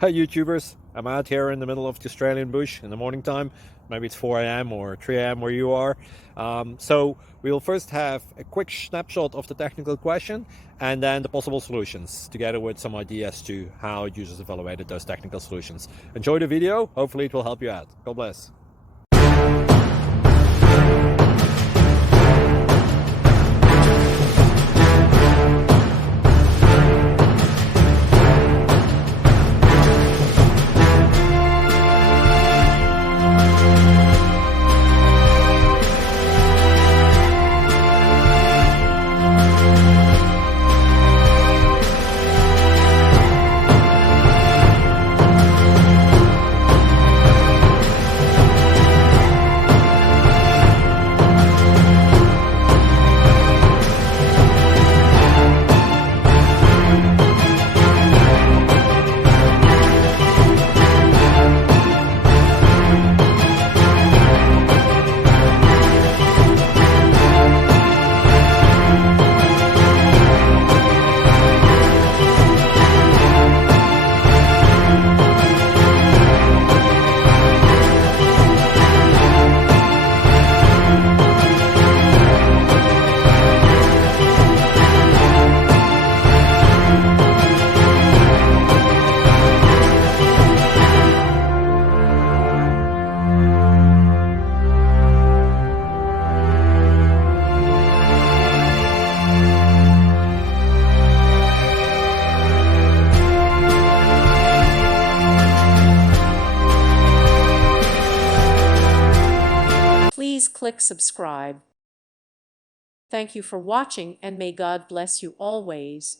Hi YouTubers, I'm out here in the middle of the Australian bush in the morning time. Maybe it's 4 a.m. or 3 a.m. where you are. So we'll first have a quick snapshot of the technical question and then the possible solutions, together with some ideas to how users evaluated those technical solutions. Enjoy the video, hopefully it will help you out. God bless. Please click subscribe. Thank you for watching and may God bless you always.